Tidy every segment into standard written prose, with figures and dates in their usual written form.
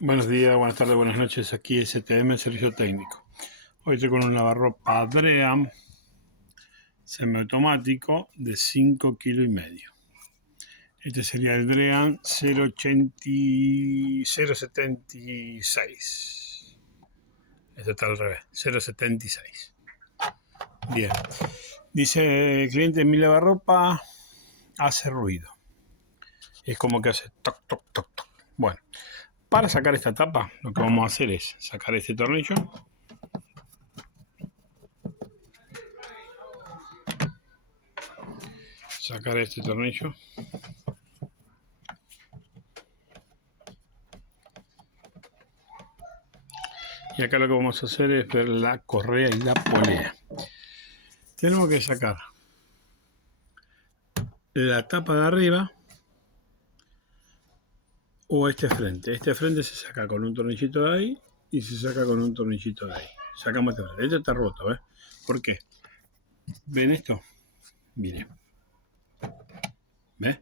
Buenos días, buenas tardes, buenas noches. Aquí STM, Servicio Técnico. Hoy estoy con un lavarropa Dream semiautomático de 5,5 kg. Este sería el Dream 076. Este está al revés, 076. Bien. Dice el cliente, mi lavarropa hace ruido. Es como que hace toc, toc, toc, toc. Bueno, para sacar esta tapa, lo que vamos a hacer es sacar este tornillo. Sacar este tornillo. Y acá lo que vamos a hacer es ver la correa y la polea. Tenemos que sacar la tapa de arriba o este frente. Este frente se saca con un tornillito de ahí y se saca con un tornillito de ahí. Sacamos este frente. Este está roto, ¿ves? ¿Por qué? ¿Ven esto? Miren. ¿Ves?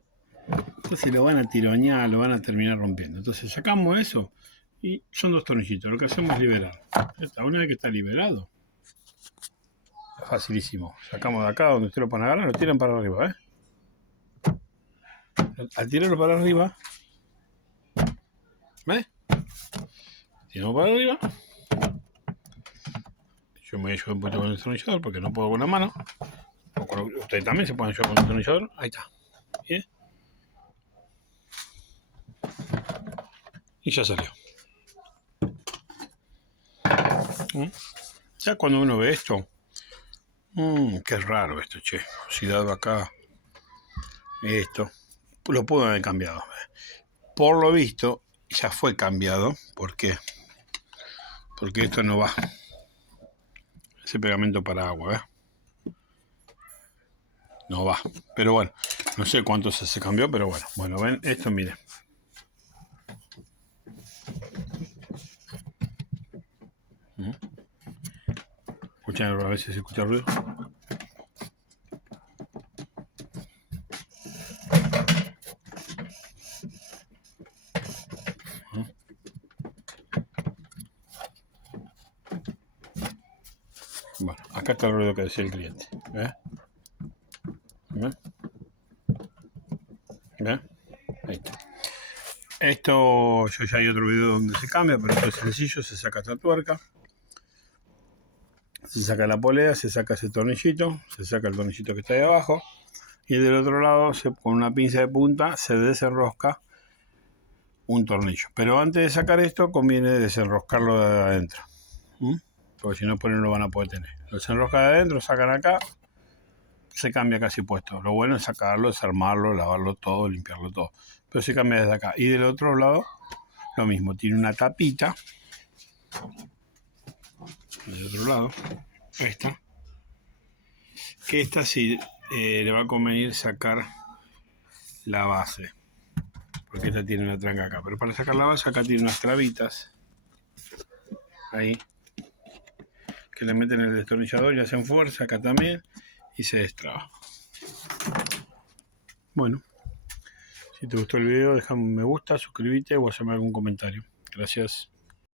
Entonces lo van a tironear, lo van a terminar rompiendo. Entonces sacamos eso y son dos tornillitos. Lo que hacemos es liberar. Una vez que está liberado, facilísimo. Sacamos de acá donde usted lo pone a agarrar, lo tiran para arriba, ¿ves? Al tirarlo para arriba, ¿ves? Tiramos para arriba. Yo me voy a ayudar un poquito con el destornillador porque no puedo con la mano. Ustedes también se pueden ayudar con el destornillador. Ahí está. ¿Bien? Y ya salió. Ya cuando uno ve esto, qué raro esto, che. Si dado acá esto, lo puedo haber cambiado. Por lo visto, ya fue cambiado. ¿Por qué? Porque esto no va. Ese pegamento para agua, ¿ves? No va. Pero bueno, no sé cuánto se cambió, pero bueno. Bueno, ven, esto miren. Escuchan, a ver si se escucha el ruido. Bueno, acá está el ruido que decía el cliente. ¿Ves? ¿Ves? ¿Ves? Ahí está. Esto, yo ya hay otro video donde se cambia, pero esto es sencillo. Se saca esta tuerca, se saca la polea, se saca ese tornillito, se saca el tornillito que está ahí abajo, y del otro lado, con una pinza de punta, se desenrosca un tornillo. Pero antes de sacar esto, conviene desenroscarlo de adentro, porque si no, pues no lo van a poder tener. Lo desenrosca de adentro, sacan acá, se cambia casi puesto. Lo bueno es sacarlo, desarmarlo, lavarlo todo, limpiarlo todo. Pero se cambia desde acá. Y del otro lado, lo mismo. Tiene una tapita. Del otro lado, esta. Que esta sí le va a convenir sacar la base. Porque esta tiene una tranca acá. Pero para sacar la base, acá tiene unas trabitas. Ahí. Que le meten el destornillador y hacen fuerza. Acá también. Y se destraba. Bueno. Si te gustó el video, déjame un me gusta, suscríbete o hazme algún comentario. Gracias.